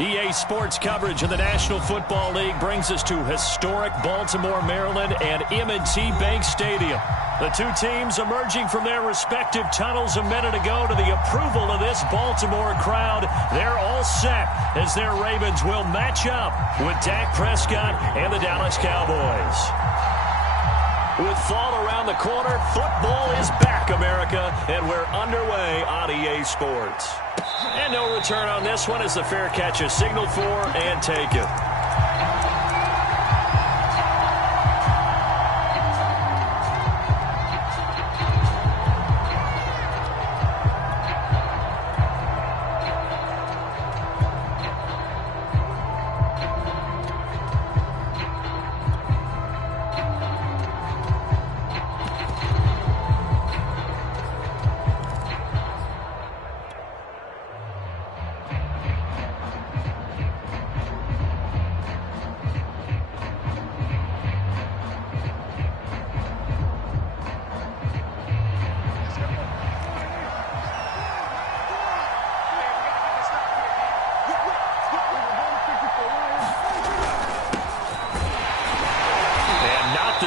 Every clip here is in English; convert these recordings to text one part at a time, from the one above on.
EA Sports coverage of the National Football League brings us to historic Baltimore, Maryland, and M&T Bank Stadium. The two teams emerging from their respective tunnels a minute ago to the approval of this Baltimore crowd. They're all set as their Ravens will match up with Dak Prescott and the Dallas Cowboys. With fall around the corner, football is back, America, and we're underway on EA Sports. And no return on this one as the fair catch is signaled for and taken.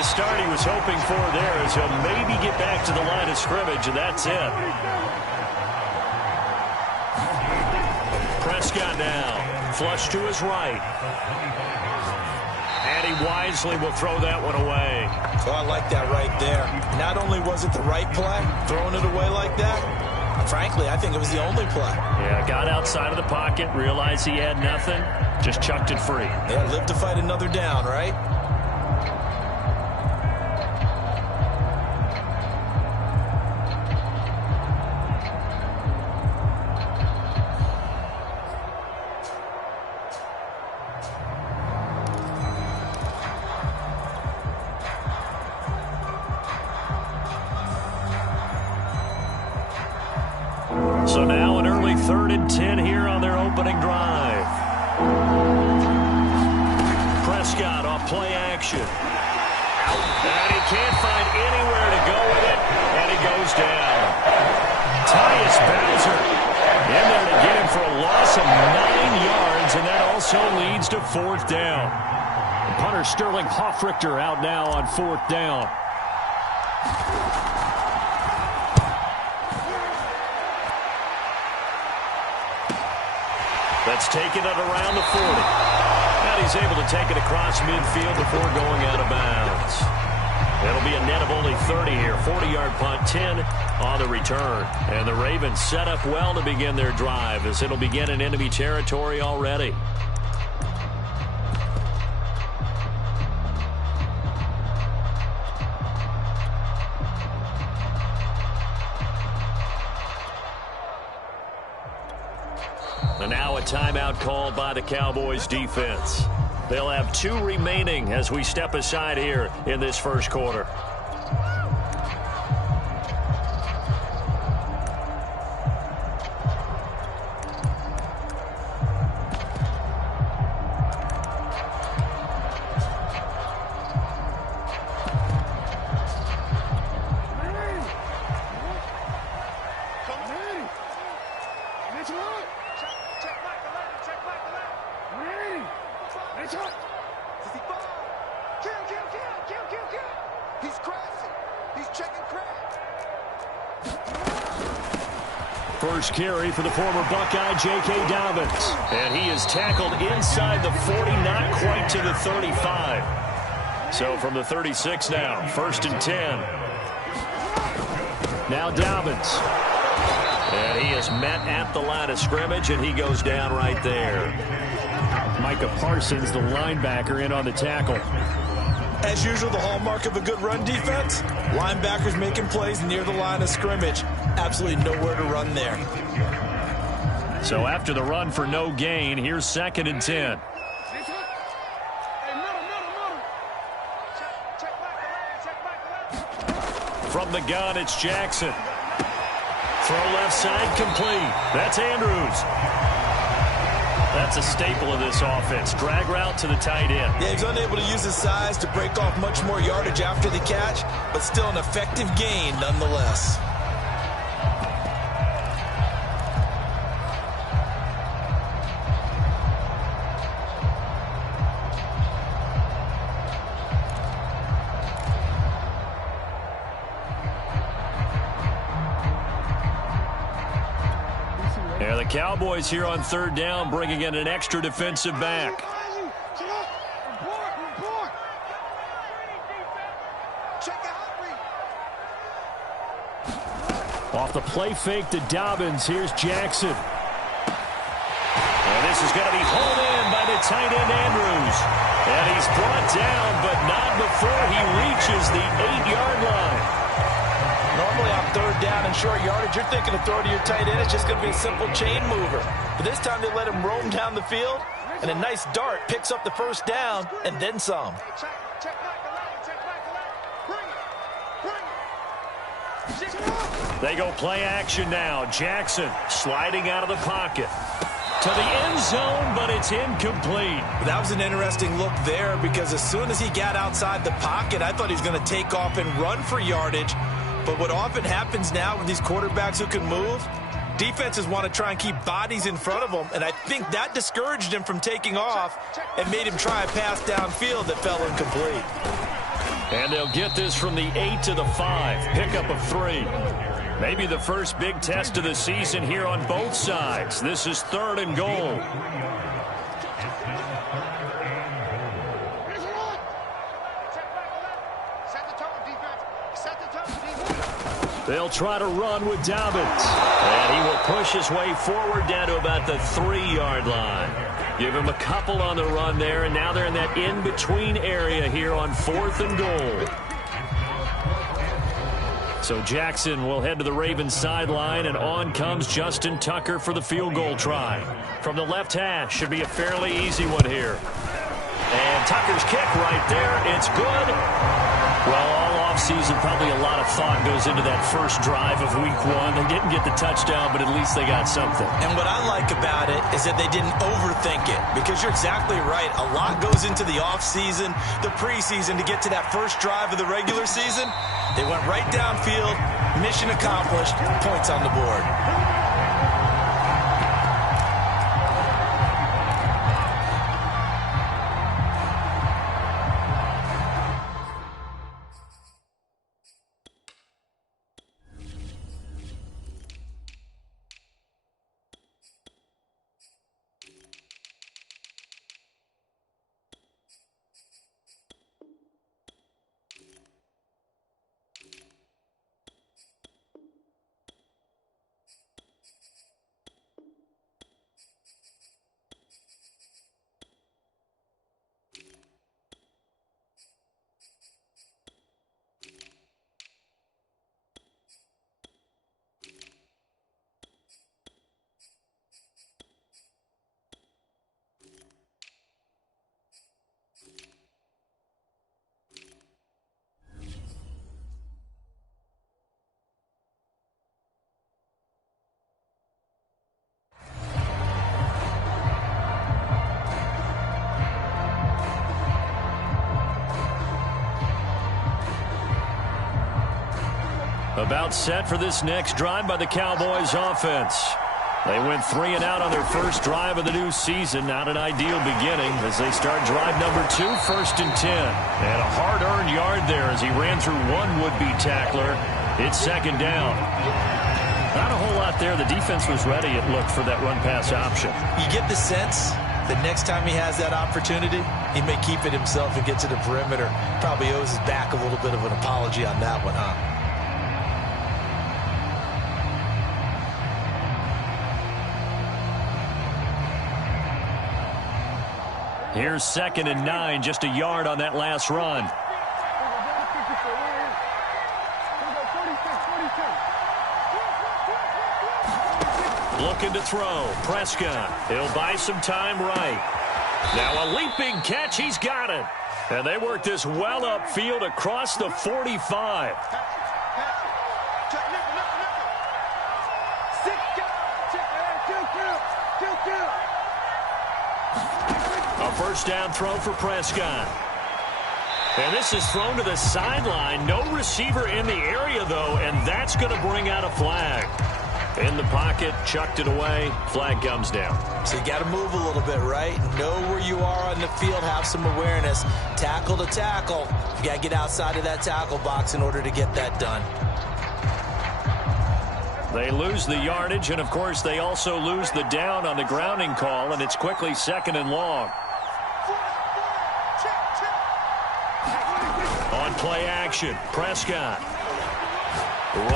Start he was hoping for there as he'll maybe get back to the line of scrimmage, and that's it. Prescott now, flush to his right. And he wisely will throw that one away. Oh, I like that right there. Not only was it the right play, throwing it away like that, frankly, I think it was the only play. Yeah, got outside of the pocket, realized he had nothing, just chucked it free. Yeah, live to fight another down, right? So now an early 3rd and 10 here on their opening drive. Prescott off play action. And he can't find anywhere to go with it, and he goes down. Tyus Bowser in there to get him for a loss of 9 yards, and that also leads to 4th down. And punter Sterling Hoffrichter out now on 4th down. That's taken it around the 40. And he's able to take it across midfield before going out of bounds. It'll be a net of only 30 here. 40-yard punt, 10 on the return. And the Ravens set up well to begin their drive as it'll begin in enemy territory already. And now a timeout called by the Cowboys defense. They'll have 2 remaining as we step aside here in this first quarter. First carry for the former Buckeye, J.K. Dobbins. And he is tackled inside the 40, not quite to the 35. So from the 36 now, 1st and 10. Now Dobbins. And he is met at the line of scrimmage, and he goes down right there. Micah Parsons, the linebacker, in on the tackle. As usual, the hallmark of a good run defense, linebackers making plays near the line of scrimmage. Absolutely nowhere to run there. So after the run for no gain, here's 2nd and 10. From the gun, it's Jackson. Throw left side complete. That's Andrews. That's a staple of this offense. Drag route to the tight end. Yeah, he's unable to use his size to break off much more yardage after the catch, but still an effective gain nonetheless. The Cowboys here on third down, bringing in an extra defensive back. Off the play fake to Dobbins, here's Jackson. And this is going to be hauled in by the tight end Andrews. And he's brought down, but not before he reaches the 8-yard line. Normally on third down and short yardage, you're thinking of throwing to your tight end. It's just going to be a simple chain mover. But this time they let him roam down the field, and a nice dart picks up the first down and then some. They go play action now. Jackson sliding out of the pocket to the end zone, but it's incomplete. That was an interesting look there because as soon as he got outside the pocket, I thought he was going to take off and run for yardage. But what often happens now with these quarterbacks who can move, defenses want to try and keep bodies in front of them, and I think that discouraged him from taking off and made him try a pass downfield that fell incomplete. And they'll get this from the 8 to the 5. Pickup of 3. Maybe the first big test of the season here on both sides. This is 3rd and goal. They'll try to run with Dobbins. And he will push his way forward down to about the 3-yard line. Give him a couple on the run there, and now they're in that in-between area here on 4th and goal. So Jackson will head to the Ravens sideline, and on comes Justin Tucker for the field goal try. From the left hash, should be a fairly easy one here. And Tucker's kick right there, it's good. Well, all offseason, probably a lot of thought goes into that first drive of week 1. They didn't get the touchdown, but at least they got something. And what I like about it is that they didn't overthink it, because you're exactly right. A lot goes into the offseason, the preseason to get to that first drive of the regular season. They went right downfield, mission accomplished, points on the board. About set for this next drive by the Cowboys offense. They went 3 and out on their first drive of the new season. Not an ideal beginning as they start drive number 2, 1st and 10. And a hard-earned yard there as he ran through one would-be tackler. It's 2nd down. Not a whole lot there. The defense was ready, it looked, for that run-pass option. You get the sense that next time he has that opportunity, he may keep it himself and get to the perimeter. Probably owes his back a little bit of an apology on that one, huh? Here's 2nd and 9, just a yard on that last run. Looking to throw. Prescott. He'll buy some time right. Now a leaping catch. He's got it. And they work this well upfield across the 45. A first down throw for Prescott. And this is thrown to the sideline. No receiver in the area, though, and that's going to bring out a flag. In the pocket, chucked it away. Flag comes down. So you got to move a little bit, right? Know where you are on the field. Have some awareness. Tackle to tackle. You got to get outside of that tackle box in order to get that done. They lose the yardage, and, of course, they also lose the down on the grounding call, and it's quickly 2nd and long. On play action, Prescott.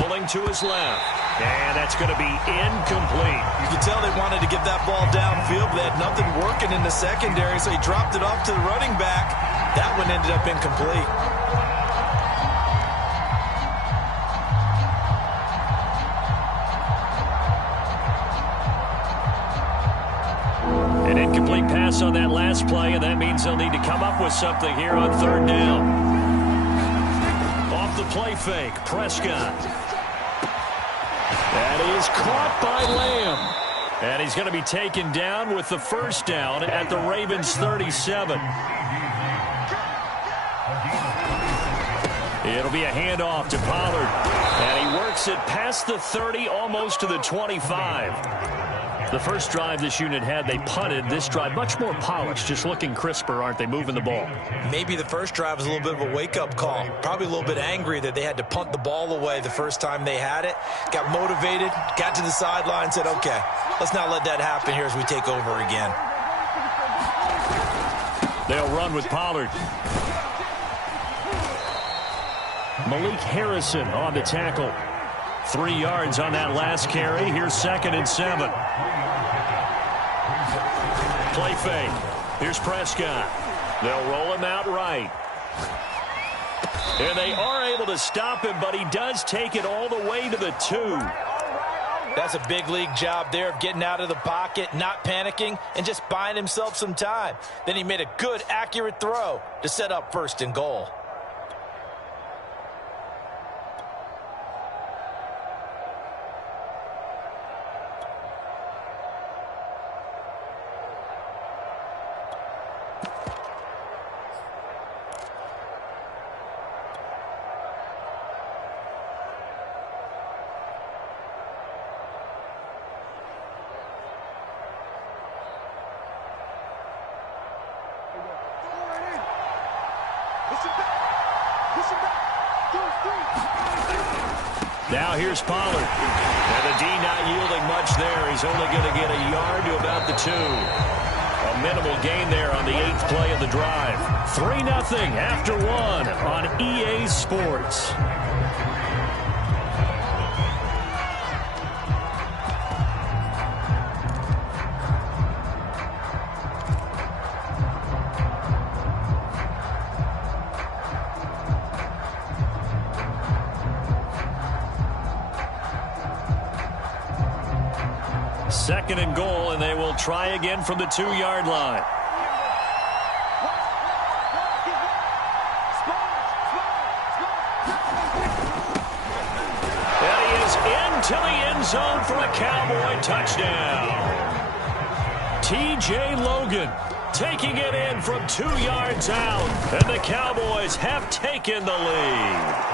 Rolling to his left. And that's going to be incomplete. You can tell they wanted to get that ball downfield, but they had nothing working in the secondary, so he dropped it off to the running back. That one ended up incomplete. An incomplete pass on that last play, and that means they'll need to come up with something here on 3rd down. Off the play fake, Prescott. That is caught by Lamb. And he's going to be taken down with the 1st down at the Ravens 37. It'll be a handoff to Pollard. And he works it past the 30, almost to the 25. The first drive this unit had, they punted. This drive, much more polished, just looking crisper, aren't they, moving the ball? Maybe the first drive was a little bit of a wake-up call. Probably a little bit angry that they had to punt the ball away the first time they had it. Got motivated, got to the sideline, said, okay, let's not let that happen here as we take over again. They'll run with Pollard. Malik Harrison on the tackle. 3 yards on that last carry. Here's 2nd and 7. Play fake. Here's Prescott. They'll roll him out right. And they are able to stop him, but he does take it all the way to the 2. That's a big league job there of getting out of the pocket, not panicking, and just buying himself some time. Then he made a good, accurate throw to set up 1st and goal. Now here's Pollard. And the D not yielding much there. He's only going to get a yard to about the 2. A minimal gain there on the 8th play of the drive. 3-0 after 1 on EA Sports. Second and goal, and they will try again from the 2-yard line. And he is into the end zone for a Cowboy touchdown. T.J. Logan taking it in from 2 yards out, and the Cowboys have taken the lead.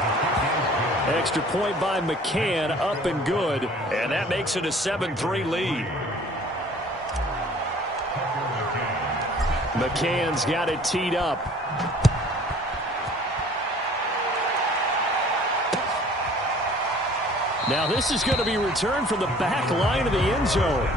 Extra point by McCann, up and good, and that makes it a 7-3 lead. McCann's got it teed up. Now this is going to be returned from the back line of the end zone.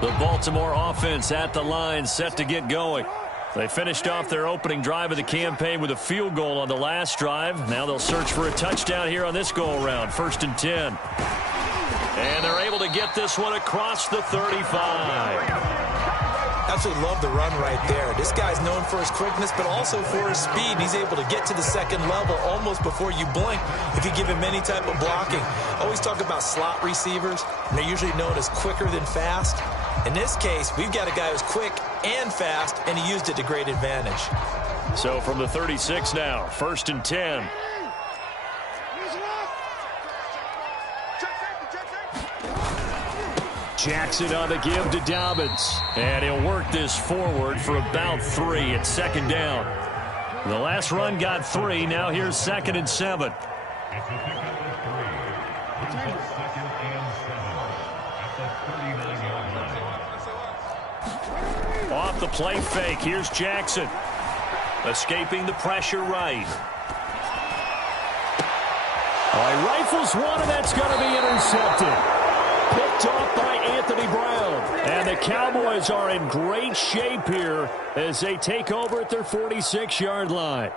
The Baltimore offense at the line, set to get going. They finished off their opening drive of the campaign with a field goal on the last drive. Now they'll search for a touchdown here on this go-around, 1st and 10. And they're able to get this one across the 35. Absolutely love the run right there. This guy's known for his quickness, but also for his speed. He's able to get to the second level almost before you blink if you give him any type of blocking. Always talk about slot receivers, and they're usually known as quicker than fast. In this case, we've got a guy who's quick and fast, and he used it to great advantage. So from the 36 now, 1st and 10. Jackson on the give to Dobbins. And he'll work this forward for about 3 at 2nd down. The last run got 3. Now here's 2nd and 7. Off the play fake. Here's Jackson. Escaping the pressure right. Rifles one, and that's going to be intercepted. Picked off by Anthony Brown. And the Cowboys are in great shape here as they take over at their 46-yard line.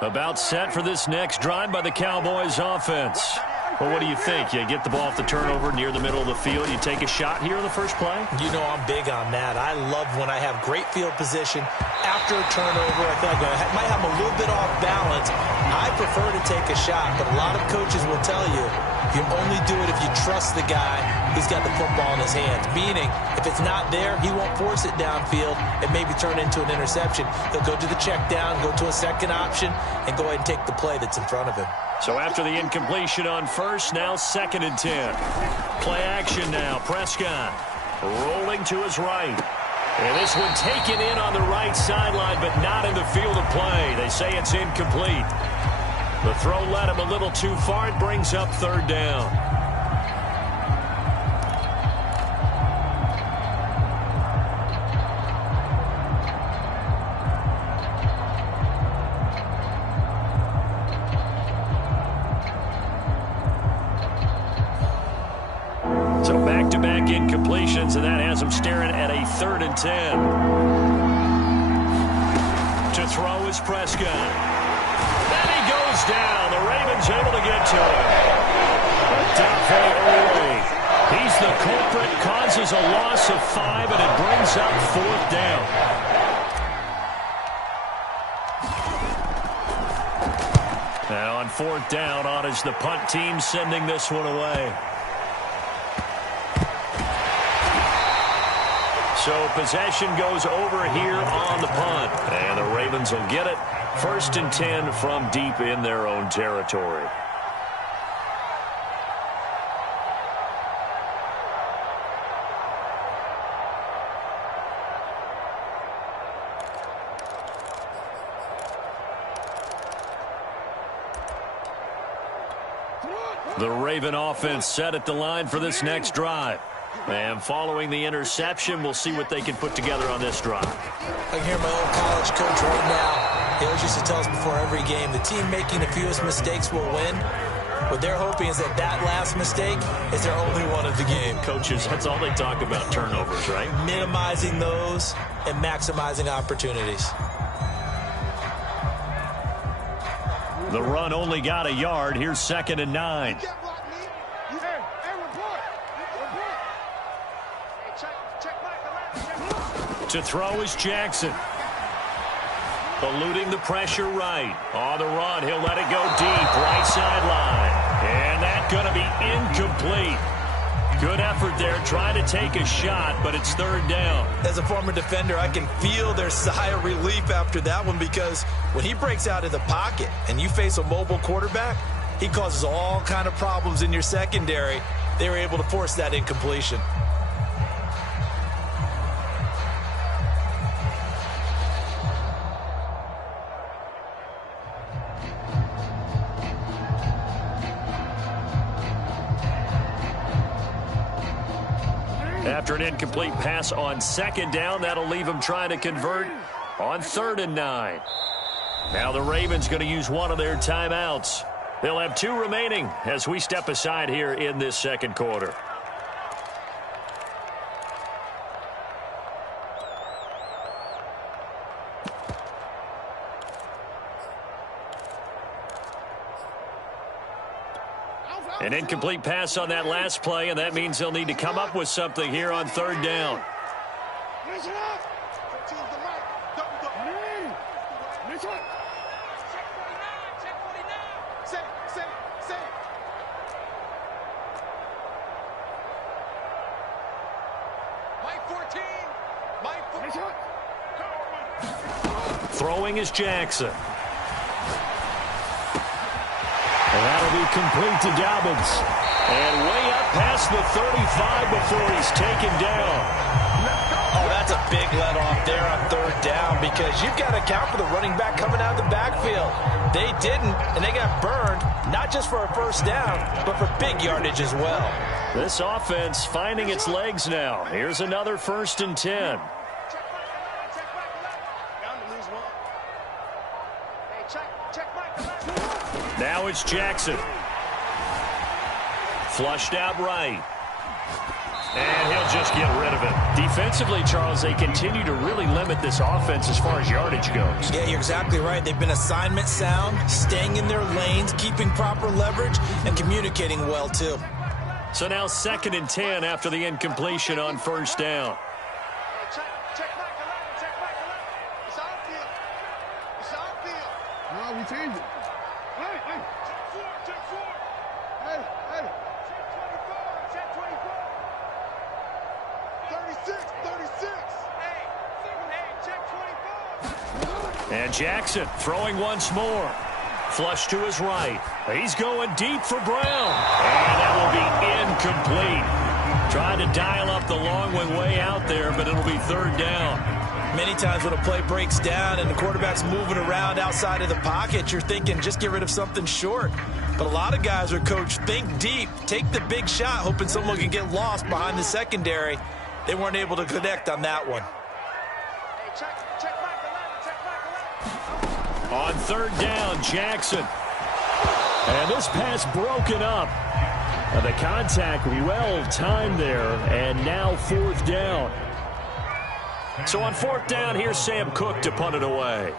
About set for this next drive by the Cowboys offense. Well, what do you think? You get the ball off the turnover near the middle of the field. You take a shot here in the first play? You know I'm big on that. I love when I have great field position after a turnover. I feel like I might have a little bit off balance. I prefer to take a shot, but a lot of coaches will tell you you only do it if you trust the guy who's got the football in his hands. Meaning, if it's not there, he won't force it downfield and maybe turn into an interception. He'll go to the check down, go to a second option, and go ahead and take the play that's in front of him. So after the incompletion on first, now 2nd and 10. Play action now. Prescott rolling to his right. And this one taken in on the right sideline, but not in the field of play. They say it's incomplete. The throw led him a little too far. It brings up 3rd down. So back-to-back incompletions, and that has him staring at a 3rd and 10. To throw is Prescott. Then he goes down. The Ravens able to get to him. Odafe Oweh. He's the culprit, causes a loss of 5, and it brings up 4th down. Now on 4th down, on is the punt team sending this one away. So possession goes over here on the punt. And the Ravens will get it. 1st and 10 from deep in their own territory. The Raven offense set at the line for this next drive. And following the interception, we'll see what they can put together on this drive. I can hear my old college coach right now. He always used to tell us before every game, the team making the fewest mistakes will win. What they're hoping is that that last mistake is their only one of the game. Coaches, that's all they talk about, turnovers, right? Minimizing those and maximizing opportunities. The run only got a yard. Here's 2nd and 9. To throw is Jackson. Eluding the pressure right. On the run, he'll let it go deep. Right sideline. And that's going to be incomplete. Good effort there, trying to take a shot, but it's 3rd down. As a former defender, I can feel their sigh of relief after that one, because when he breaks out of the pocket and you face a mobile quarterback, he causes all kind of problems in your secondary. They were able to force that incompletion. After an incomplete pass on 2nd down, that'll leave him trying to convert on 3rd and 9. Now the Ravens going to use one of their timeouts. They'll have 2 remaining as we step aside here in this 2nd quarter. An incomplete pass on that last play, and that means they'll need to come up with something here on 3rd down. Throwing is Jackson. And that'll That'll be complete to Dobbins. And way up past the 35 before he's taken down. Oh, that's a big let off there on third down because you've got to account for the running back coming out of the backfield. They didn't, and they got burned, not just for a first down, but for big yardage as well. This offense finding its legs now. Here's another 1st and 10. Now it's Jackson. Flushed out right. And he'll just get rid of it. Defensively, Charles, they continue to really limit this offense as far as yardage goes. Yeah, you're exactly right. They've been assignment sound, staying in their lanes, keeping proper leverage, and communicating well, too. So now 2nd and 10 after the incompletion on 1st down. No, we changed it. Hey, hey. Check 4. Hey, hey. Check 24. Check 24. 36. Hey, check 24. And Jackson throwing once more. Flush to his right. He's going deep for Brown. And that will be incomplete. Trying to dial up the long one way out there, but it'll be 3rd down. Many times when a play breaks down and the quarterback's moving around outside of the pocket, you're thinking just get rid of something short. But a lot of guys are coached, think deep, take the big shot, hoping someone can get lost behind the secondary. They weren't able to connect on that one. On 3rd down, Jackson. And this pass broken up. The contact well timed there, and now 4th down. So on 4th down, here's Sam Cook to punt it away.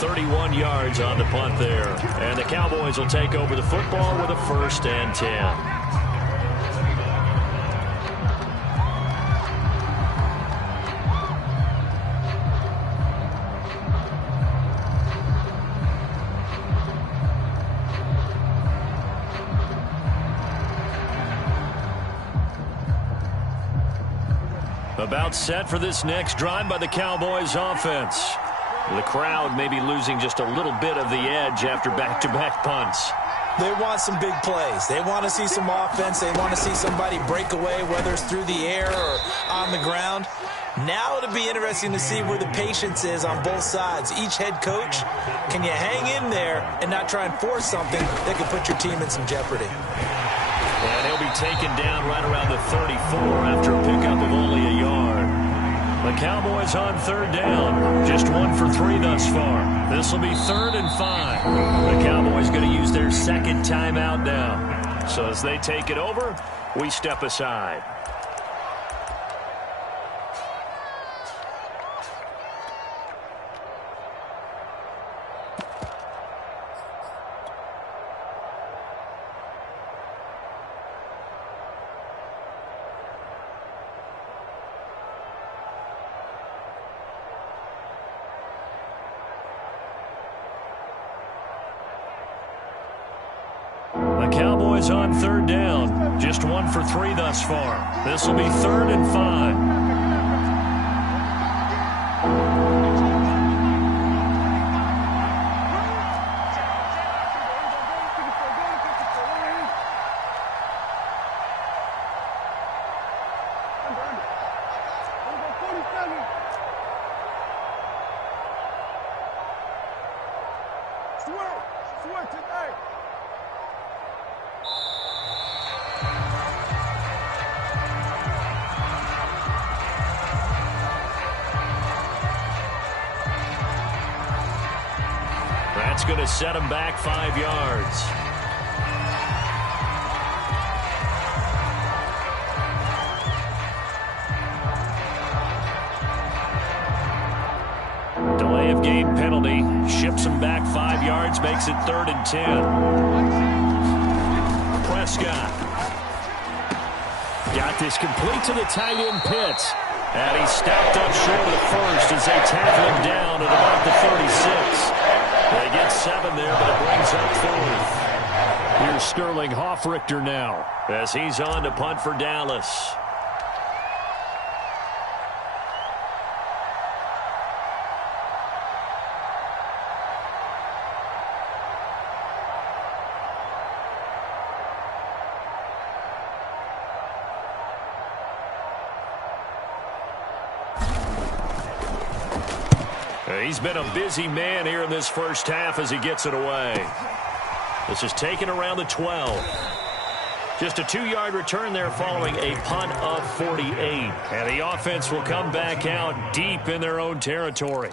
.31 yards on the punt there. And the Cowboys will take over the football with a 1st and 10. About set for this next drive by the Cowboys offense. The crowd may be losing just a little bit of the edge after back-to-back punts. They want some big plays. They want to see some offense. They want to see somebody break away, whether it's through the air or on the ground. Now it'll be interesting to see where the patience is on both sides. Each head coach, can you hang in there and not try and force something that could put your team in some jeopardy? And he'll be taken down right around the 34 after a pickup of only a yard. The Cowboys on 3rd down. Just 1 for 3 thus far. This will be 3rd and 5. The Cowboys going to use their 2nd timeout now. So as they take it over, we step aside. Cowboys on 3rd down. Just 1 for 3 thus far. This will be 3rd and 5. That's going to set him back 5 yards. Delay of game penalty ships him back 5 yards, makes it 3rd and 10. Prescott got this complete to the tight end Pitts. And he stopped up short of the first as they tackle him down at about the 36. They get 7 there, but it brings up 4th. Here's Sterling Hoffrichter now as he's on to punt for Dallas. He's been a busy man here in this first half as he gets it away. This is taken around the 12. Just a 2-yard return there following a punt of 48. And the offense will come back out deep in their own territory.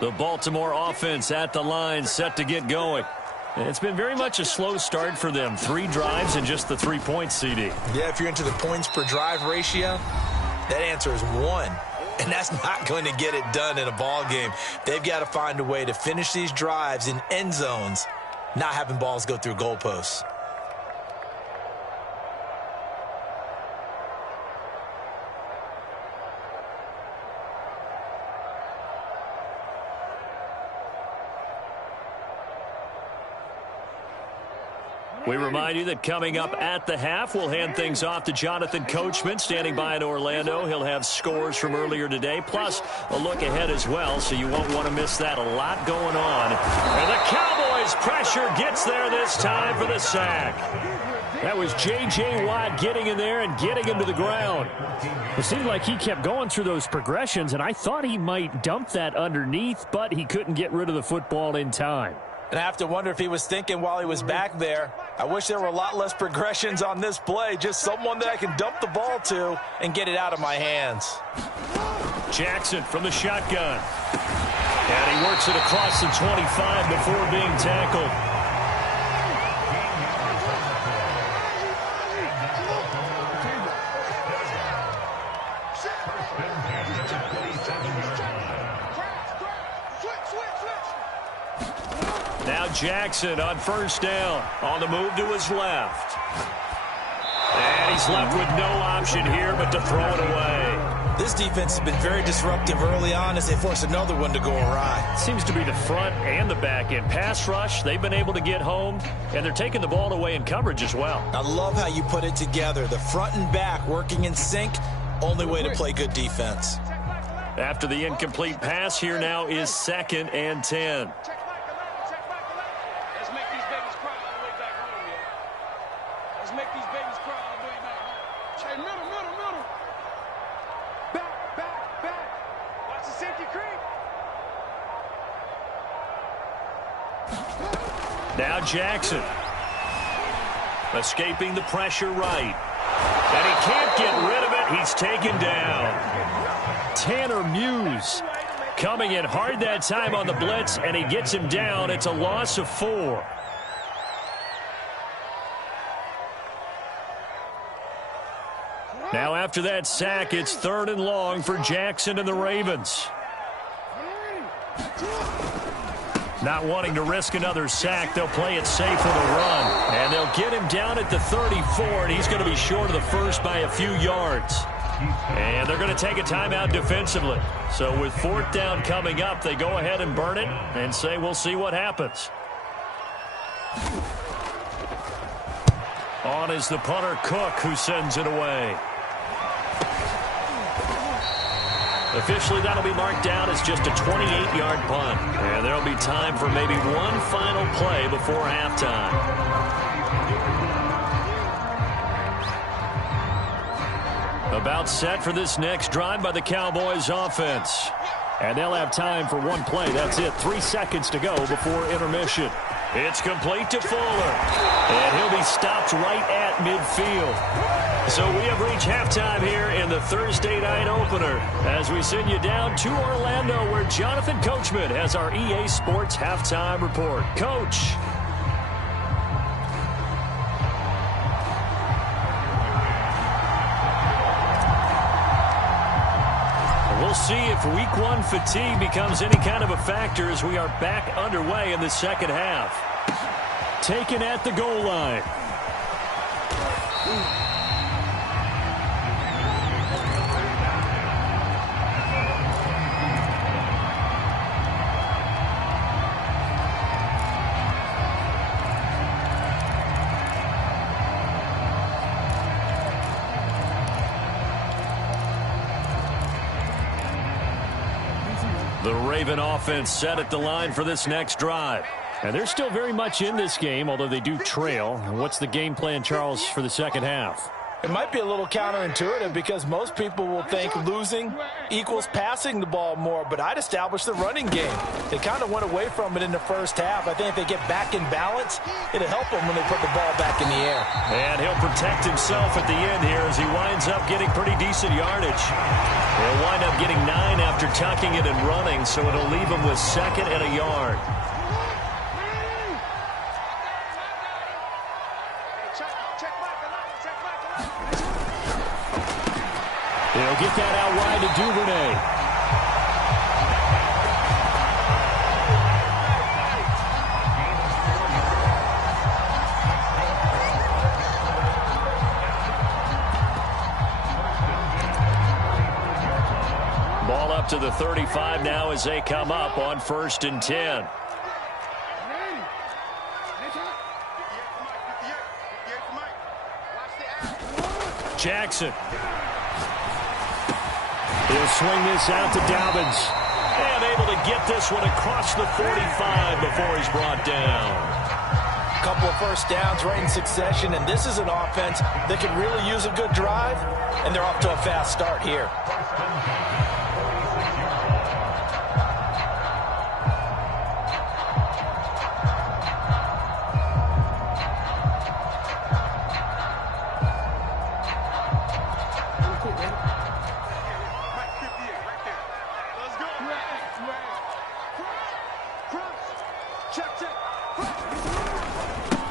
The Baltimore offense at the line, set to get going. It's been very much a slow start for them. 3 drives and just the 3 points, CD. Yeah, if you're into the points per drive ratio, that answer is 1. And that's not going to get it done in a ball game. They've got to find a way to finish these drives in end zones, not having balls go through goalposts. We remind you that coming up at the half, we'll hand things off to Jonathan Coachman, standing by in Orlando. He'll have scores from earlier today, plus a look ahead as well, so you won't want to miss that. A lot going on. And the Cowboys' pressure gets there this time for the sack. That was J.J. Watt getting in there and getting him to the ground. It seemed like he kept going through those progressions, and I thought he might dump that underneath, but he couldn't get rid of the football in time. And I have to wonder if he was thinking while he was back there, I wish there were a lot less progressions on this play, just someone that I can dump the ball to and get it out of my hands. Jackson from the shotgun. And he works it across the 25 before being tackled. Now Jackson on first down, on the move to his left. And he's left with no option here but to throw it away. This defense has been very disruptive early on as they force another one to go awry. Seems to be the front and the back end. Pass rush, they've been able to get home, and they're taking the ball away in coverage as well. I love how you put it together. The front and back working in sync, only way to play good defense. After the incomplete pass, here now is 2nd and 10. Now Jackson, escaping the pressure right. And he can't get rid of it. He's taken down. Tanner Muse coming in hard that time on the blitz, and he gets him down. It's a loss of 4. Now after that sack, it's 3rd and long for Jackson and the Ravens. Not wanting to risk another sack, they'll play it safe with a run. And they'll get him down at the 34, and he's going to be short of the first by a few yards. And they're going to take a timeout defensively. So with 4th down coming up, they go ahead and burn it and say we'll see what happens. On is the punter, Cook, who sends it away. Officially, that'll be marked down as just a 28-yard punt. And there'll be time for maybe one final play before halftime. About set for this next drive by the Cowboys offense. And they'll have time for one play. That's it. 3 seconds to go before intermission. It's complete to Fuller. And he'll be stopped right at midfield. So we have reached halftime here in the Thursday night opener as we send you down to Orlando where Jonathan Coachman has our EA Sports halftime report. Coach. We'll see if week 1 fatigue becomes any kind of a factor as we are back underway in the second half. Taken at the goal line. The Raven offense set at the line for this next drive. And they're still very much in this game, although they do trail. What's the game plan, Charles, for the second half? It might be a little counterintuitive because most people will think losing equals passing the ball more, but I'd establish the running game. They kind of went away from it in the first half. I think if they get back in balance, it'll help them when they put the ball back in the air. And he'll protect himself at the end here as he winds up getting pretty decent yardage. He'll wind up getting 9 after tucking it and running, so it'll leave him with 2nd and a yard. They'll get that out wide to Duvernay. Ball up to the 35 now as they come up on 1st and 10. Jackson. He'll swing this out to Dobbins. And able to get this one across the 45 before he's brought down. A couple of first downs right in succession, and this is an offense that can really use a good drive, and they're off to a fast start here.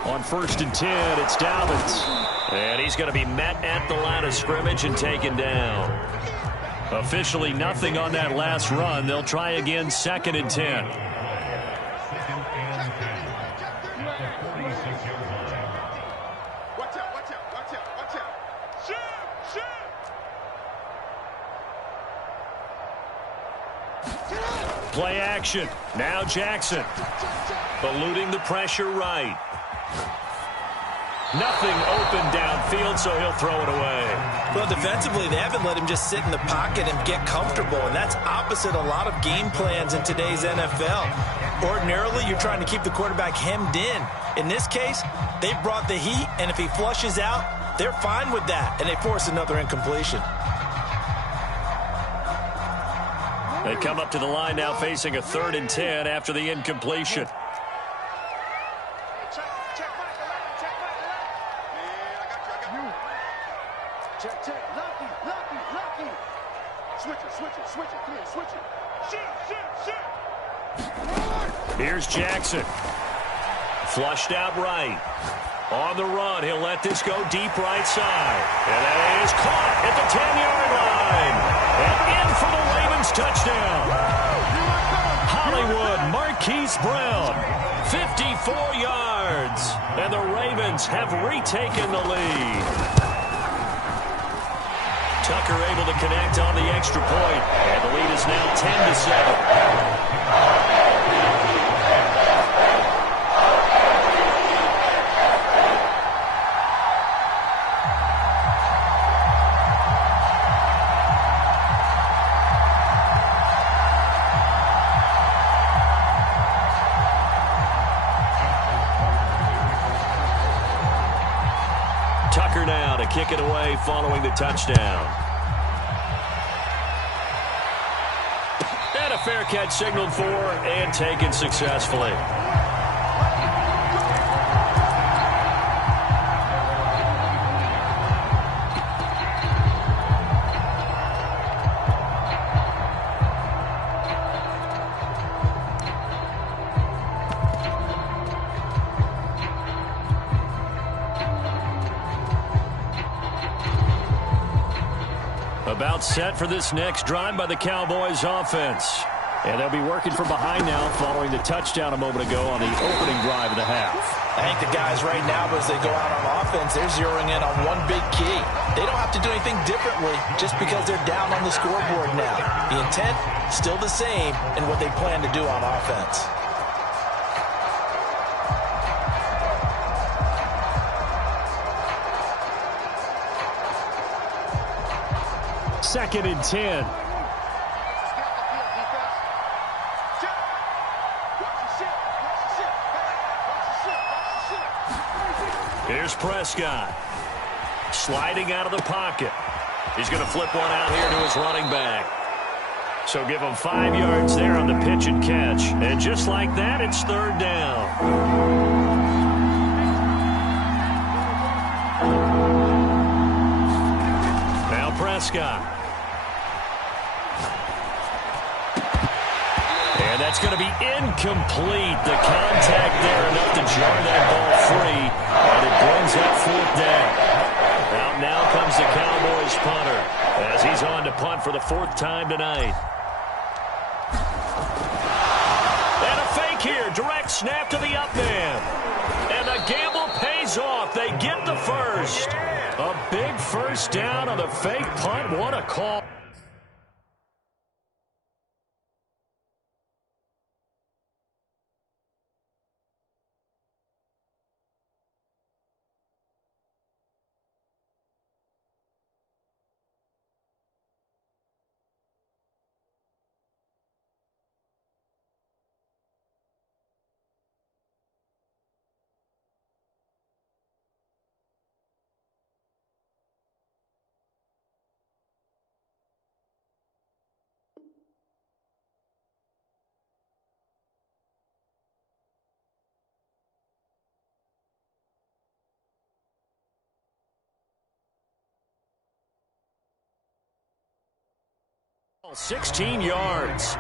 On 1st and 10, it's Dobbins. And he's going to be met at the line of scrimmage and taken down. Officially nothing on that last run. They'll try again 2nd and 10. Watch out, watch out, watch out, watch out. Shoot, shoot. Play action. Now Jackson. Eluding the pressure right. Nothing open downfield, so he'll throw it away. Well, defensively, they haven't let him just sit in the pocket and get comfortable, and that's opposite a lot of game plans in today's NFL. Ordinarily, you're trying to keep the quarterback hemmed in. In this case, they brought the heat, and if he flushes out, they're fine with that, and they force another incompletion. They come up to the line now facing a 3rd and 10 after the incompletion. Here's Jackson. Flushed out right. On the run, he'll let this go deep right side. And that is caught at the 10-yard line. And in for the Ravens touchdown. Hollywood Marquise Brown, 54 yards. And the Ravens have retaken the lead. Tucker able to connect on the extra point. And the lead is now 10-7. Tucker now to kick it away following the touchdown. And a fair catch signaled for and taken successfully. About set for this next drive by the Cowboys offense. And they'll be working from behind now following the touchdown a moment ago on the opening drive of the half. I think the guys right now, as they go out on offense, they're zeroing in on one big key. They don't have to do anything differently just because they're down on the scoreboard now. The intent, still the same in what they plan to do on offense. Second and 10. Here's Prescott. Sliding out of the pocket. He's going to flip one out here to his running back. So give him 5 yards there on the pitch and catch. And just like that, it's third down. Now Prescott. And that's going to be incomplete. The contact there enough to jar that ball free. And it brings up fourth down. Out now comes the Cowboys punter as he's on to punt for the 4th time tonight. And a fake here. Direct snap to the up man. And the gamble pays off. They get the first. A big first down on the fake punt. What a call. Oh, 16 yards.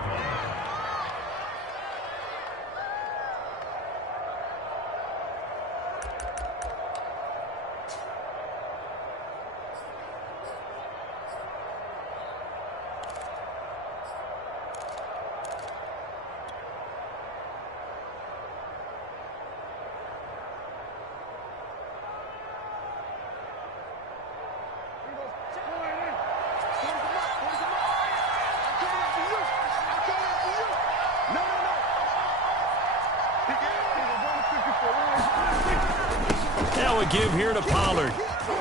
Now a give here to Pollard.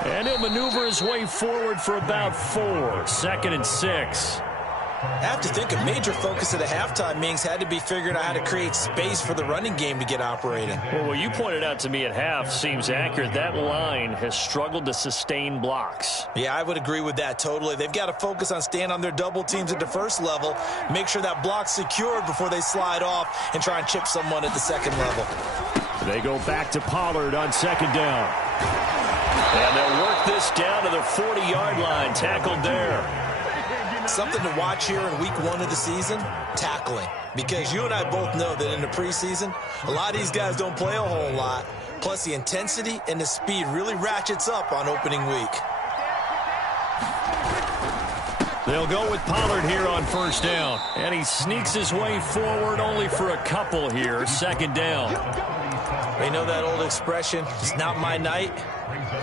And he'll maneuver his way forward for about 4. 2nd and 6. I have to think a major focus of the halftime meetings had to be figuring out how to create space for the running game to get operating. Well, what you pointed out to me at half seems accurate. That line has struggled to sustain blocks. Yeah, I would agree with that totally. They've got to focus on staying on their double teams at the first level, make sure that block's secured before they slide off and try and chip someone at the second level. They go back to Pollard on 2nd down. And they'll work this down to the 40-yard line. Tackled there. Something to watch here in week 1 of the season, tackling. Because you and I both know that in the preseason, a lot of these guys don't play a whole lot. Plus the intensity and the speed really ratchets up on opening week. They'll go with Pollard here on 1st down. And he sneaks his way forward only for a couple here. 2nd down. You know that old expression, it's not my night?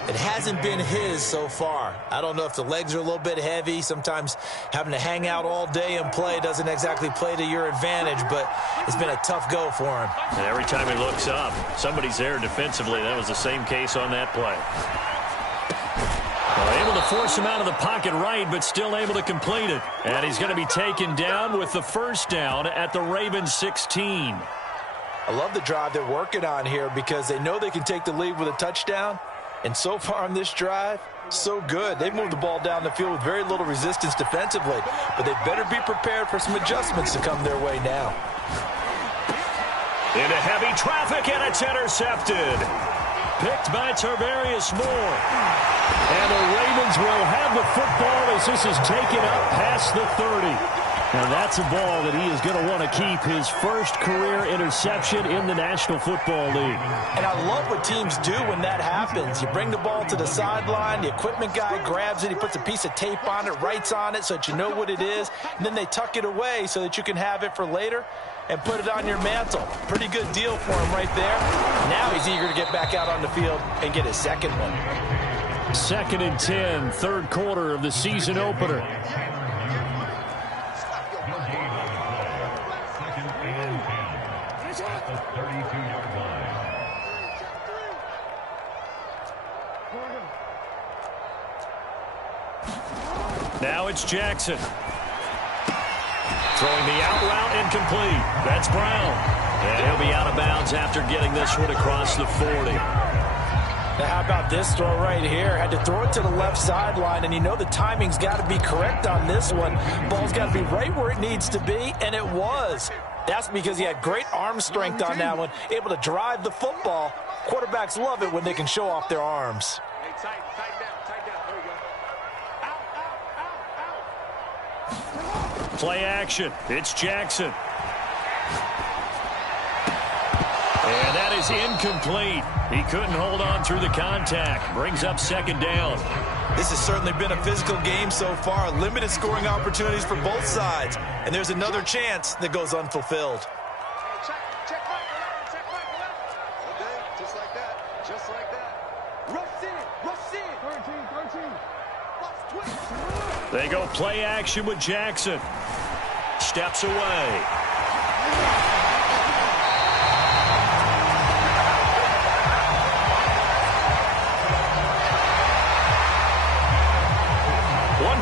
It hasn't been his so far. I don't know if the legs are a little bit heavy. Sometimes having to hang out all day and play doesn't exactly play to your advantage, but it's been a tough go for him. And every time he looks up, somebody's there defensively. That was the same case on that play. Well, able to force him out of the pocket right, but still able to complete it. And he's going to be taken down with the 1st down at the Ravens 16. I love the drive they're working on here because they know they can take the lead with a touchdown. And so far on this drive, so good. They've moved the ball down the field with very little resistance defensively. But they better be prepared for some adjustments to come their way now. Into heavy traffic, and it's intercepted. Picked by Tarvarius Moore. And the Ravens will have the football as this is taken up past the 30. And that's a ball that he is going to want to keep, his first career interception in the National Football League. And I love what teams do when that happens. You bring the ball to the sideline, the equipment guy grabs it, he puts a piece of tape on it, writes on it so that you know what it is, and then they tuck it away so that you can have it for later and put it on your mantle. Pretty good deal for him right there. Now he's eager to get back out on the field and get his second one. 2nd and 10, 3rd quarter of the season opener. Now it's Jackson. Throwing the out route incomplete. That's Brown. And he'll be out of bounds after getting this one across the 40. Now, how about this throw right here? Had to throw it to the left sideline, and you know the timing's got to be correct on this one. Ball's got to be right where it needs to be, and it was. That's because he had great arm strength on that one, able to drive the football. Quarterbacks love it when they can show off their arms. Hey, tighten down. There we go. Out. Play action. It's Jackson. And that is incomplete. He couldn't hold on through the contact. Brings up second down. This has certainly been a physical game so far. Limited scoring opportunities for both sides. And there's another chance that goes unfulfilled. Check right, okay, just like that. Rush in. 13. They go play action with Jackson. Steps away.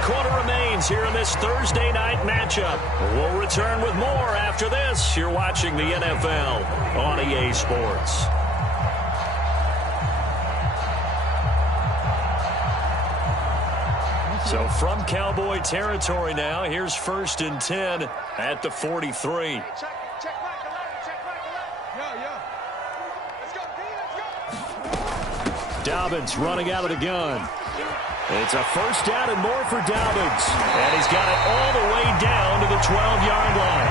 Quarter remains here in this Thursday night matchup. We'll return with more after this. You're watching the NFL on EA Sports. So from Cowboy territory now, here's 1st and 10 at the 43. Check right, the left. Yeah. Let's go. Dobbins running out of the gun. It's a first down and more for Dobbins. And he's got it all the way down to the 12-yard line.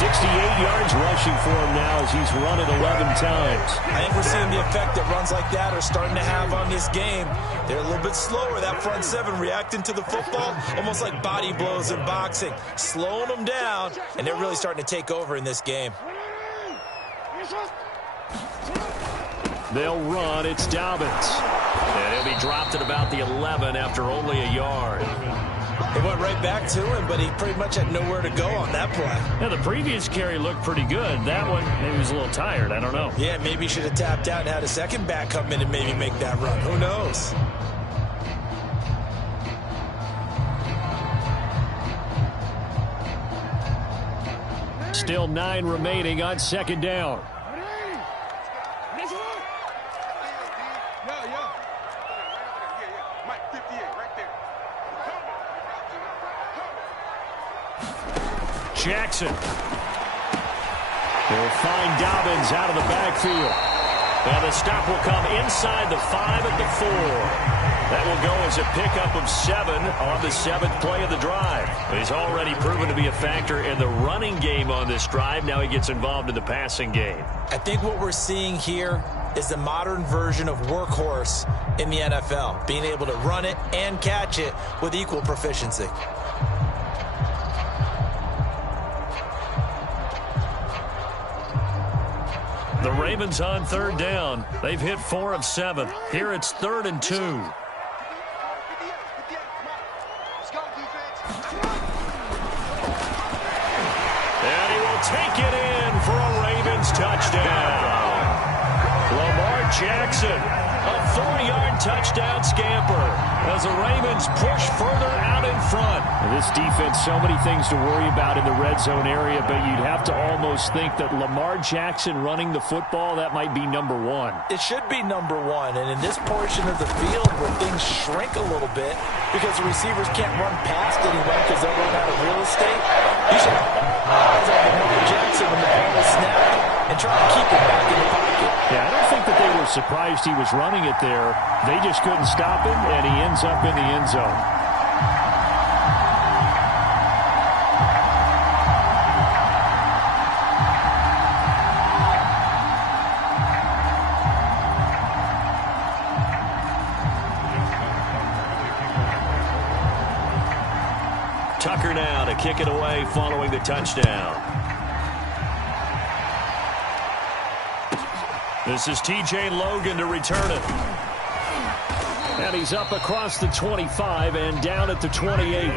68 yards rushing for him now as he's run it 11 times. I think we're seeing the effect that runs like that are starting to have on this game. They're a little bit slower, that front seven reacting to the football, almost like body blows in boxing, slowing them down, and they're really starting to take over in this game. They'll run. It's Dobbins. And he'll be dropped at about the 11 after only a yard. It went right back to him, but he pretty much had nowhere to go on that play. Now, the previous carry looked pretty good. That one, maybe he was a little tired. I don't know. Yeah, maybe he should have tapped out and had a second back come in and maybe make that run. Who knows? Still 9 remaining on second down. Jackson. They'll find Dobbins out of the backfield. And the stop will come inside the 5 at the 4. That will go as a pickup of 7 on the 7th play of the drive. He's already proven to be a factor in the running game on this drive. Now he gets involved in the passing game. I think what we're seeing here is the modern version of workhorse in the NFL, being able to run it and catch it with equal proficiency. The Ravens on 3rd down. They've hit 4 of 7. Here it's 3rd and 2. Let's go, defense. And he will take it in for a Ravens touchdown. Lamar Jackson, a 4-yard touchdown scamper as the Ravens push further out in front. And this defense, so many things to worry about in the red zone area, but you'd have to almost think that Lamar Jackson running the football, that might be number 1. It should be number 1, and in this portion of the field where things shrink a little bit because the receivers can't run past anyone because they'll run out of real estate, you should have eyes on Lamar Jackson when the ball is snapped and try to keep it back in the pocket. Yeah, I don't think that they were surprised he was running it there. They just couldn't stop him, and he ends up in the end zone. Tucker now to kick it away following the touchdown. This is TJ Logan to return it. And he's up across the 25 and down at the 28.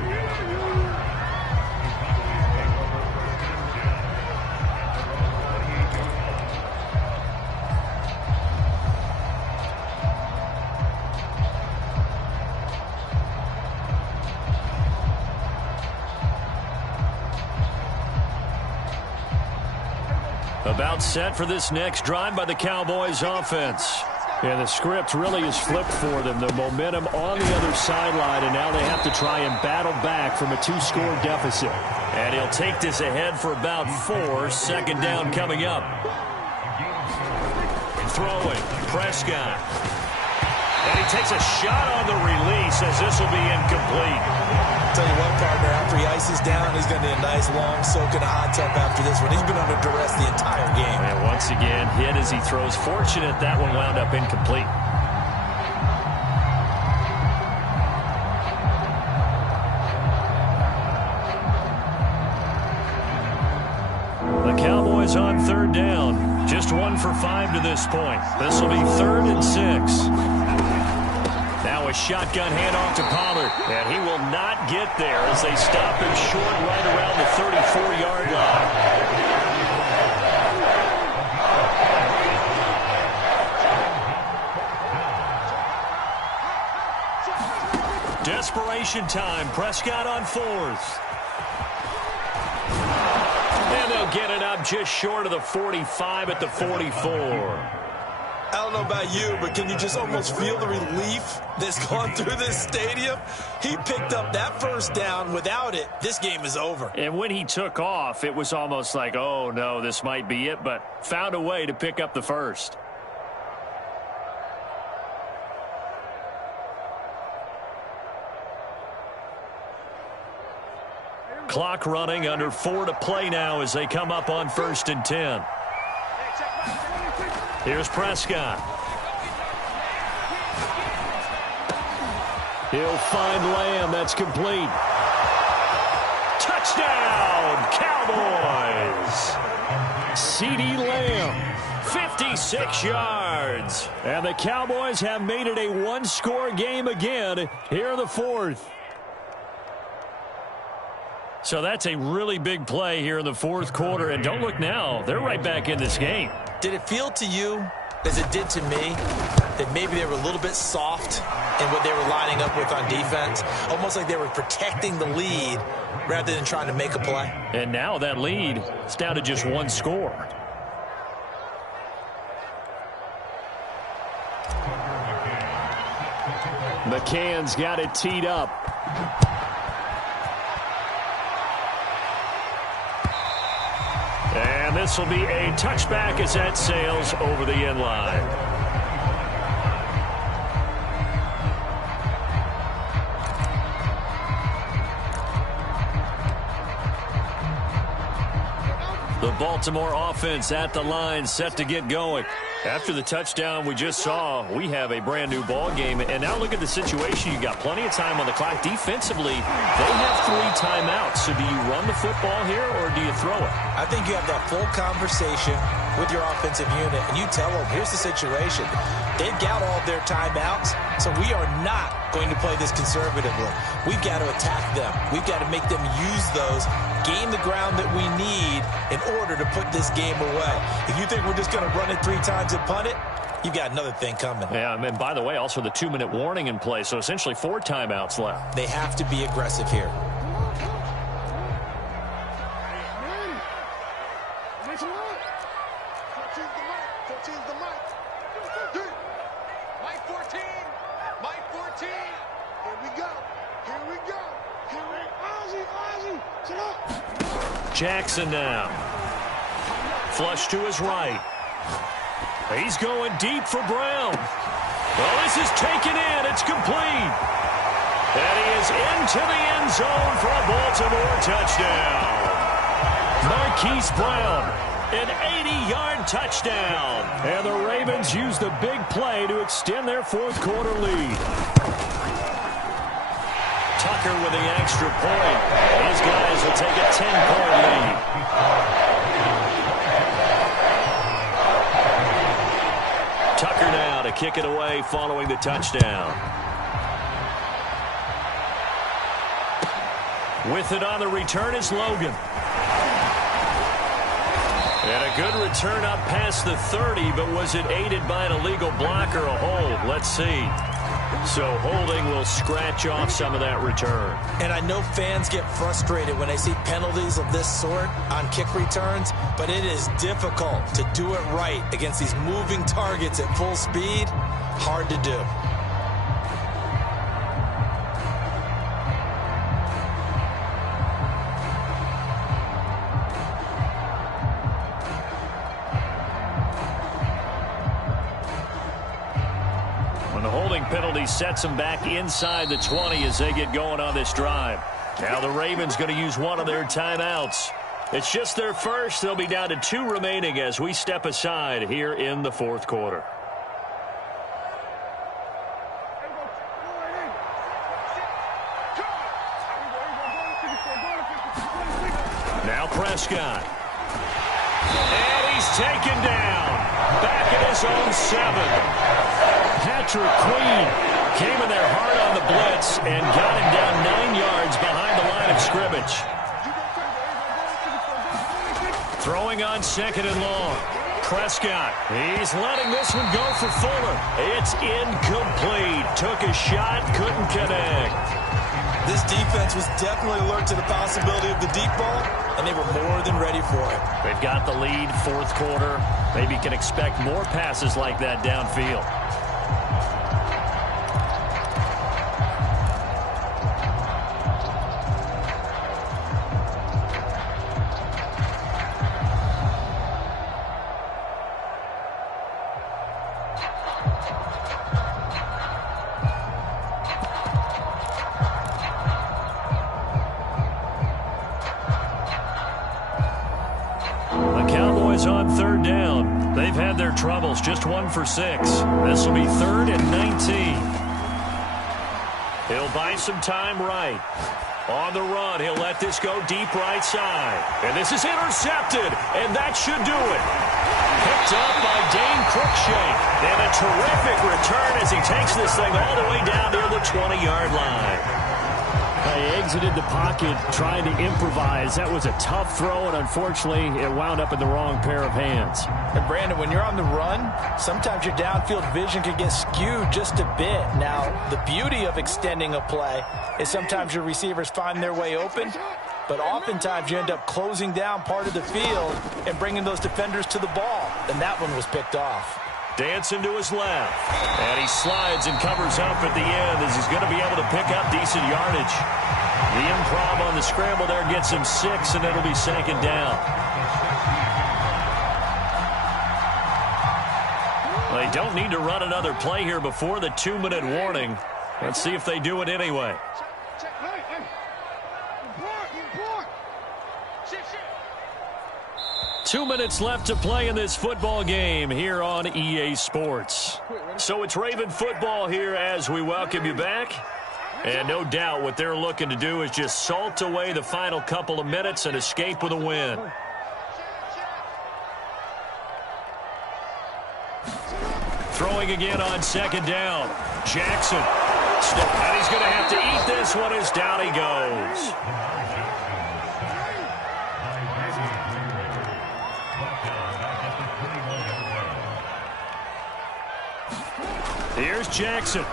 About set for this next drive by the Cowboys offense. And the script really is flipped for them. The momentum on the other sideline, and now they have to try and battle back from a 2-score deficit. And he'll take this ahead for about 4. Second down coming up. Throwing, Prescott. And he takes a shot on the release as this will be incomplete. Tell you what, partner, after he ices down, he's going to need a nice long soak in a hot tub after this one. He's been under duress the entire game. And once again, hit as he throws. Fortunate that one wound up incomplete. The Cowboys on third down. Just 1 for 5 to this point. This will be 3rd and 6. Now a shotgun handoff to Pollard. And he will not get there as they stop him short right around the 34-yard line. Desperation time. Prescott on 4th. And they'll get it up just short of the 45 at the 44. I don't know about you, but can you just almost feel the relief that's gone through this stadium? He picked up that first down. Without it, this game is over. And when he took off, it was almost like, oh, no, this might be it, but found a way to pick up the first. Clock running, under 4 to play now as they come up on 1st and 10. Here's Prescott. He'll find Lamb. That's complete. Touchdown, Cowboys. CeeDee Lamb, 56 yards. And the Cowboys have made it a 1-score game again here in the 4th. So that's a really big play here in the 4th quarter. And don't look now, they're right back in this game. Did it feel to you, as it did to me, that maybe they were a little bit soft in what they were lining up with on defense? Almost like they were protecting the lead rather than trying to make a play. And now that lead is down to just 1 score. McCann's got it teed up. And this will be a touchback as that sails over the end line. The Baltimore offense at the line, set to get going. After the touchdown we just saw, we have a brand new ball game. And now look at the situation. You got plenty of time on the clock. Defensively, they have 3 timeouts. So do you run the football here or do you throw it? I think you have that full conversation with your offensive unit, and you tell them, here's the situation. They've got all their timeouts, so we are not going to play this conservatively. We've got to attack them. We've got to make them use those, gain the ground that we need in order to put this game away. If you think we're just going to run it 3 times and punt it, you've got another thing coming. Yeah, and by the way, also the 2-minute warning in play, so essentially 4 timeouts left. They have to be aggressive here. Jackson now. Flush to his right. He's going deep for Brown. Well, this is taken in. It's complete. And he is into the end zone for a Baltimore touchdown. Marquise Brown, an 80-yard touchdown. And the Ravens use the big play to extend their 4th quarter lead. Tucker with the extra point. These guys will take a 10-point lead. Tucker now to kick it away following the touchdown. With it on the return is Logan. And a good return up past the 30, but was it aided by an illegal block or a hold? Let's see. So holding will scratch off some of that return. And I know fans get frustrated when they see penalties of this sort on kick returns, but it is difficult to do it right against these moving targets at full speed. Hard to do. Penalty sets them back inside the 20 as they get going on this drive. Now the Ravens going to use one of their timeouts. It's just their first. They'll be down to 2 remaining as we step aside here in the fourth quarter. Now Prescott. And he's taken down. Back at his own 7. Patrick Queen came in there hard on the blitz and got him down 9 yards behind the line of scrimmage. Throwing on 2nd and long. Prescott, he's letting this one go for Fuller. It's incomplete. Took a shot, couldn't connect. This defense was definitely alert to the possibility of the deep ball, and they were more than ready for it. They've got the lead, fourth quarter. Maybe can expect more passes like that downfield. On 3rd down. They've had their troubles, just 1 for 6. This will be 3rd and 19. He'll buy some time right. On the run, he'll let this go deep right side. And this is intercepted, and that should do it. Picked up by Dane Cruikshank. And a terrific return as he takes this thing all the way down near the 20-yard line. He exited the pocket trying to improvise. That was a tough throw, and unfortunately, it wound up in the wrong pair of hands. And Brandon, when you're on the run, sometimes your downfield vision can get skewed just a bit. Now, the beauty of extending a play is sometimes your receivers find their way open, but oftentimes you end up closing down part of the field and bringing those defenders to the ball, and that one was picked off. Dancing to his left. And he slides and covers up at the end as he's going to be able to pick up decent yardage. The improv on the scramble there gets him 6, and it'll be 2nd down. They don't need to run another play here before the 2-minute warning. Let's see if they do it anyway. 2 minutes left to play in this football game here on EA Sports. So it's Raven football here as we welcome you back. And no doubt what they're looking to do is just salt away the final couple of minutes and escape with a win. Throwing again on 2nd down. Jackson. And he's going to have to eat this one as down he goes. Here's Jackson.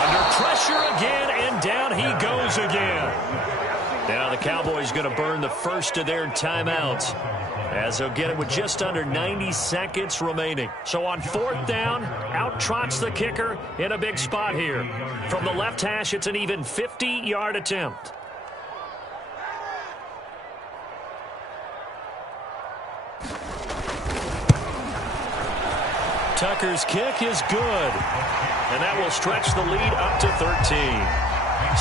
Under pressure again, and down he goes again. Now the Cowboys going to burn the first of their timeouts as they'll get it with just under 90 seconds remaining. So on 4th down, out trots the kicker in a big spot here. From the left hash, it's an even 50-yard attempt. Tucker's kick is good, and that will stretch the lead up to 13.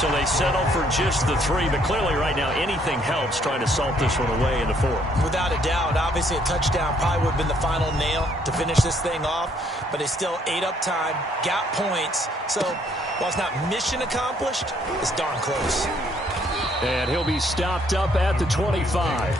So they settle for just the 3, but clearly right now anything helps trying to salt this one away in the 4th. Without a doubt, obviously a touchdown probably would have been the final nail to finish this thing off, but they still ate up time, got points. So while it's not mission accomplished, it's darn close. And he'll be stopped up at the 25.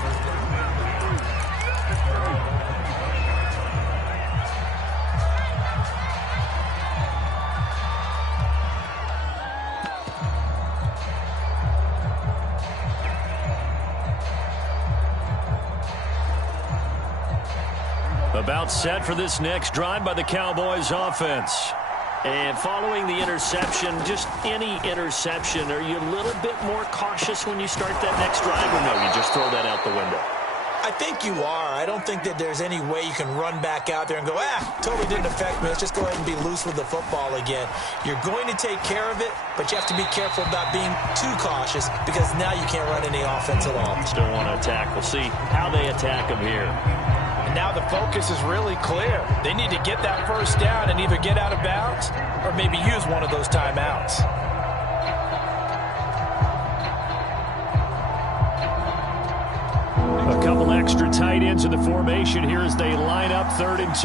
About set for this next drive by the Cowboys offense. And following the interception, just any interception, are you a little bit more cautious when you start that next drive, or no, you just throw that out the window? I think you are. I don't think that there's any way you can run back out there and go, totally didn't affect me. Let's just go ahead and be loose with the football again. You're going to take care of it, but you have to be careful about being too cautious because now you can't run any offense at all. Still want to attack. We'll see how they attack them here. And now the focus is really clear. They need to get that first down and either get out of bounds or maybe use one of those timeouts. A couple extra tight ends in the formation here as they line up 3rd and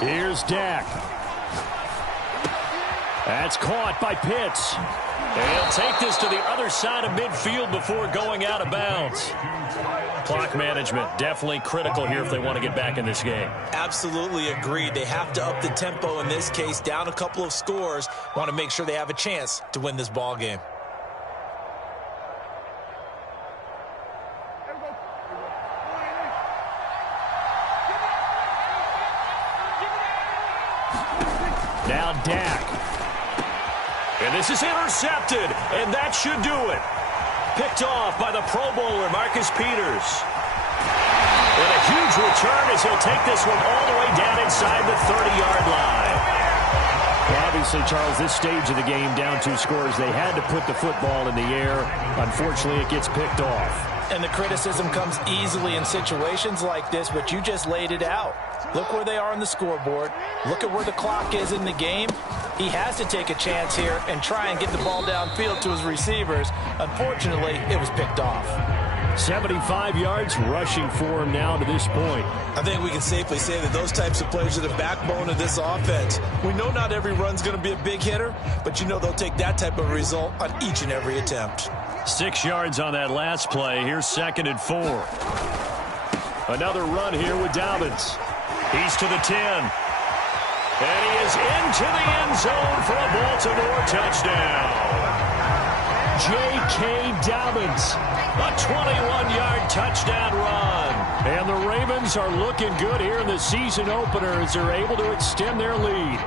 2. Here's Dak. That's caught by Pitts. And he'll take this to the other side of midfield before going out of bounds. Clock management definitely critical here if they want to get back in this game. Absolutely agreed. They have to up the tempo in this case, down a couple of scores. Want to make sure they have a chance to win this ball game. Now Dak. And this is intercepted, and that should do it. Picked off by the Pro Bowler, Marcus Peters. And a huge return as he'll take this one all the way down inside the 30-yard line. Well, obviously, Charles, this stage of the game, down 2 scores, they had to put the football in the air. Unfortunately, it gets picked off. And the criticism comes easily in situations like this, but you just laid it out. Look where they are on the scoreboard. Look at where the clock is in the game. He has to take a chance here and try and get the ball downfield to his receivers. Unfortunately, it was picked off. 75 yards rushing for him now to this point. I think we can safely say that those types of players are the backbone of this offense. We know not every run's going to be a big hitter, but you know they'll take that type of result on each and every attempt. 6 yards on that last play. Here's 2nd and 4. Another run here with Dobbins. He's to the 10. And he is into the end zone for a Baltimore touchdown. J.K. Dobbins, a 21-yard touchdown run. And the Ravens are looking good here in the season opener as they're able to extend their lead.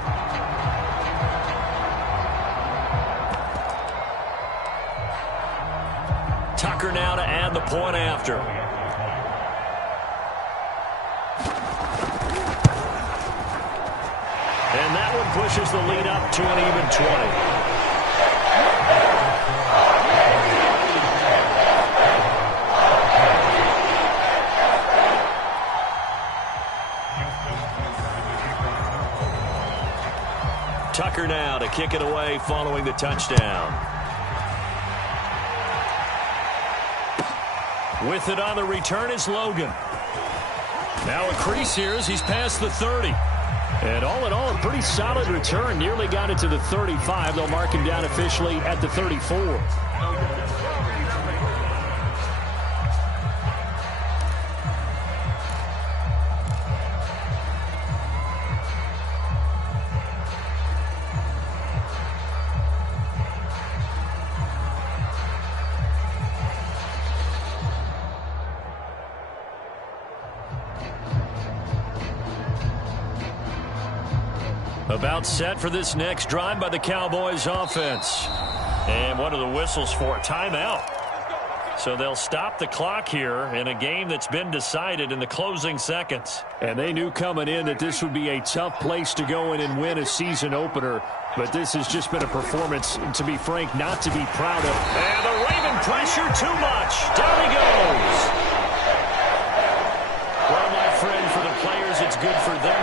Tucker now to add the point after. And that one pushes the lead up to an even 20. Tucker now to kick it away following the touchdown. With it on the return is Logan. Now a crease here as he's past the 30. And all in all, a pretty solid return. Nearly got it to the 35. They'll mark him down officially at the 34. About set for this next drive by the Cowboys offense. And what are the whistles for? Timeout. So they'll stop the clock here in a game that's been decided in the closing seconds. And they knew coming in that this would be a tough place to go in and win a season opener. But this has just been a performance, to be frank, not to be proud of. And the Raven pressure too much. Down he goes. Well, my friend, for the players, it's good for them.